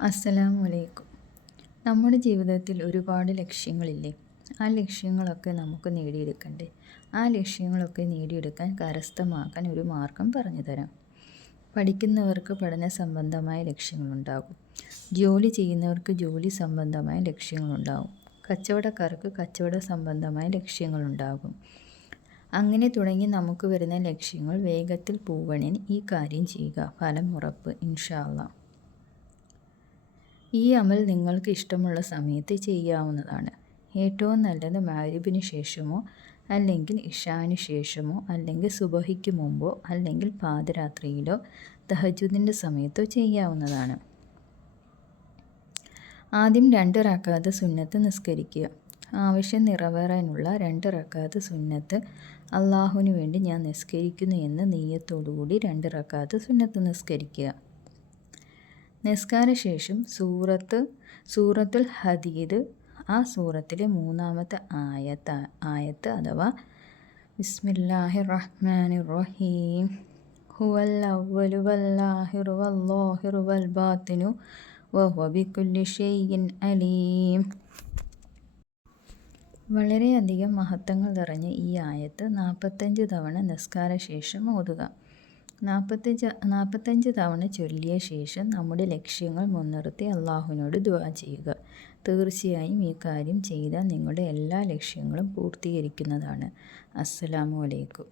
അസ്സലാമു അലൈക്കും. നമ്മുടെ ജീവിതത്തിൽ ഒരുപാട് ലക്ഷ്യങ്ങളില്ലേ? ആ ലക്ഷ്യങ്ങളൊക്കെ നമുക്ക് നേടിയെടുക്കണ്ടേ? ആ ലക്ഷ്യങ്ങളൊക്കെ നേടിയെടുക്കാൻ കരസ്ഥമാക്കാൻ ഒരു മാർഗം പറഞ്ഞു തരാം. പഠിക്കുന്നവർക്ക് പഠന സംബന്ധമായ ലക്ഷ്യങ്ങളുണ്ടാകും. ജോലി ചെയ്യുന്നവർക്ക് ജോലി സംബന്ധമായ ലക്ഷ്യങ്ങളുണ്ടാകും. കച്ചവടക്കാർക്ക് കച്ചവട സംബന്ധമായ ലക്ഷ്യങ്ങളുണ്ടാകും. അങ്ങനെ തുടങ്ങി നമുക്ക് വരുന്ന ലക്ഷ്യങ്ങൾ വേഗത്തിൽ പോവണേന് ഈ കാര്യം ചെയ്യുക. ഫലം ഉറപ്പ് ഇൻഷാ അല്ലാഹ്. ഈ അമൽ നിങ്ങൾക്ക് ഇഷ്ടമുള്ള സമയത്ത് ചെയ്യാവുന്നതാണ്. ഏറ്റവും നല്ലത് മഗ്‌രിബിന് ശേഷമോ അല്ലെങ്കിൽ ഇശാന് ശേഷമോ അല്ലെങ്കിൽ സുബഹിക്ക് മുമ്പോ അല്ലെങ്കിൽ പാതിരാത്രിയിലോ തഹജ്ജുദിൻ്റെ സമയത്തോ ചെയ്യാവുന്നതാണ്. ആദ്യം 2 റക്അത്ത് സുന്നത്ത് നിസ്കരിക്കുക. ആവശ്യം നിറവേറാനുള്ള 2 റക്അത്ത് സുന്നത്ത് അള്ളാഹുവിന് വേണ്ടി ഞാൻ നിസ്കരിക്കുന്നു എന്ന നിയ്യത്തോടുകൂടി 2 റക്അത്ത് സുന്നത്ത് നിസ്കരിക്കുക. നിസ്കാരശേഷം സൂറത്തുൽ ഹദീദ്, ആ സൂറത്തിലെ 3-ാമത്തെ ആയത്ത് അഥവാ ബിസ്മില്ലാഹിർ റഹ്മാനിർ റഹീം ഹുവൽ അവ്വലു വൽ ആഖിറു വല്ലാഹിറു വൽ ബാത്തിനു വഹുവ ബികുല്ലി ഷൈഇൻ അലീം. വളരെയധികം മഹത്വങ്ങൾ നിറഞ്ഞ ഈ ആയത്ത് 45 തവണ നിസ്കാരശേഷം ഓതുക. 45 തവണ ചൊല്ലിയ ശേഷം നമ്മുടെ ലക്ഷ്യങ്ങൾ മുൻനിർത്തി അള്ളാഹുവിനോട് ദുആ ചെയ്യുക. തീർച്ചയായും ഈ കാര്യം ചെയ്താൽ നിങ്ങളുടെ എല്ലാ ലക്ഷ്യങ്ങളും പൂർത്തീകരിക്കുന്നതാണ്. അസ്സലാമു അലൈക്കും.